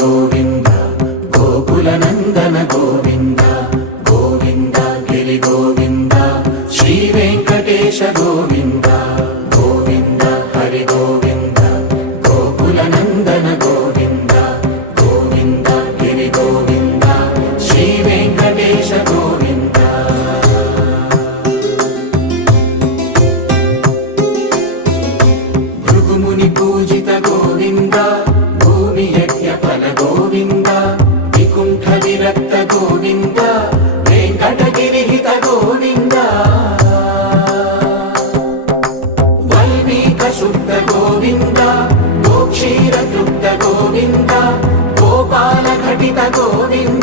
गोविन्द गोकुलनन्दन गोविन्द गोविन्द गिरि गोविन्द श्रीवेङ्कटेश गोविन्द गोविन्द हरि गोविन्द गोकुलनन्दन गोविन्द गोविन्द गिरि गोविन्द श्रीवेङ्कटेश गोविन्द भृगुमुनि पूजित गोविन्द भूमि यज्ञफल गोविन्द विकुण्ठ विरक्त गोविन्द वेङ्कटगिरिहित गोविन्द वल्मीक शुद्ध गोविन्द गोक्षीर तृप्त गोविन्द गोपाल घटित गोविन्द